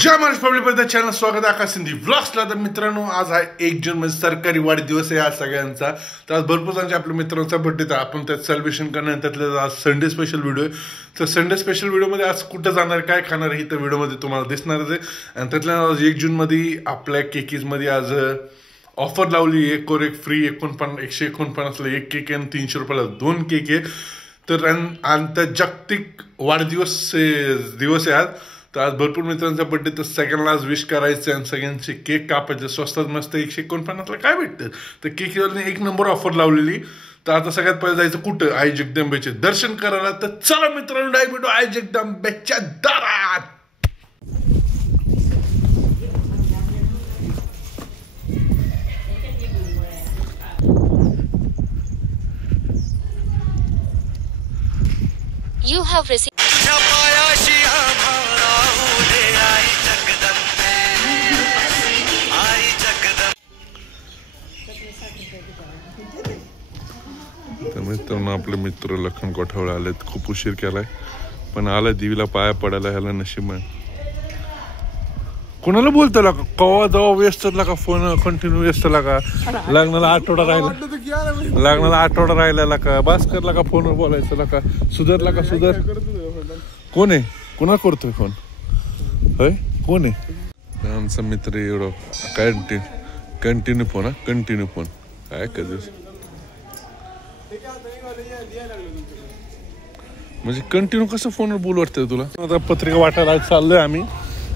जय Maharashtra public मध्ये channel स्वागत आहे आकाश सिंधी व्लॉग्सला। तर मित्रांनो, आज आहे 1 जून म्हणजे सरकारी वाढदिवस आहे आज सगळ्यांचा। तर आज भरपूर जणांच्या आपल्या मित्रांचा बर्थडे तर आपण त्यात सेलिब्रेशन करणार। त्यातल्या आज संडे स्पेशल व्हिडिओ आहे। तर संडे स्पेशल व्हिडिओमध्ये आज कुठं जाणार, काय खाणार ही तर व्हिडिओमध्ये तुम्हाला दिसणारच आहे। आणि त्यातल्या आज 1 जून मध्ये आपल्या केकीजमध्ये आज ऑफर लावली, 1 वर 1 फ्री। 149ला 1 केक आणि 300 रुपयाला 2 केक आहे। तर आंतरजागतिक वाढदिवस दिवस आहे आज। तर आज भरपूर मित्रांचा बर्थडे, तर सगळ्यांना आज विश करायचं आणि सगळ्यांचे केक कापायचे। स्वस्तात मस्त 149ला काय भेटतं, तर केकवरने 1 नंबर ऑफर लावलेली। तर आता सगळ्यात पहिले जायचं कुठं, आई जगदंबेचे दर्शन करायला। तर चला मित्रांनो, डायरेक्ट भेटू आई जगदंबेच्या दारात। You have received तर मित्रांनो, आपले मित्र लखन कोठावळे आलेत। खूप उशीर केलाय पण आला देवीला पाया पडायला। ह्याला नशीब आहे। कोणाला बोलतो का कवा जावा व्यस्त का फोन कंटिन्यू व्यस्त का लग्नाला आठवडा राहिला का भास्करला का फोनवर बोलायचं का सुधरला का सुधर कोण आहे, कोणा करतोय फोन होय कोण आहे आमचा मित्र एवढं कंटिन्यू फोन काय कधी म्हणजे कंटिन्यू कसं फोनवर बोल वाटतंय तुला। आता पत्रिका वाटायला चाललोय आम्ही।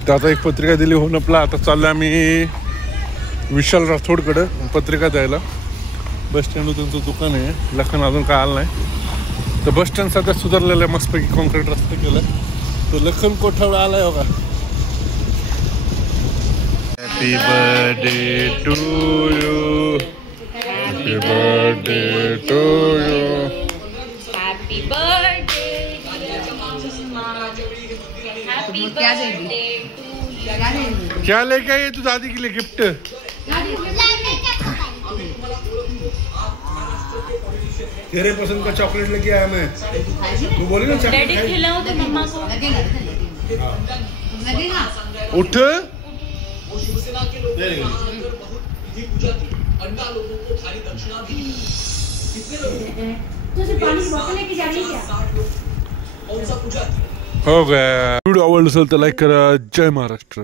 तर आता एक पत्रिका दिली होनपला, आता चाललोय आम्ही विशाल राठोडकडे पत्रिका द्यायला। बस स्टँडवर त्यांचं दुकान आहे। लखन अजून काय आलं नाही। तर बस स्टँड सध्या सुधारलेलं आहे, मस्तपैकी कॉन्क्रीट रस्ता केलाय। तर लखन कोठावळे आलाय बघा। Happy birthday to you, happy birthday to you, happy birthday क्या लेके आई तू दादी के लिए गिफ्ट? तेरे पसंद का चॉकलेट लेके आया मैं। तू बोली ना डैडी खिलाओ तो मम्मा को लगेगा। उठ हो गया। व्हिडिओ आवडला असेल तर लाईक करा। जय महाराष्ट्र।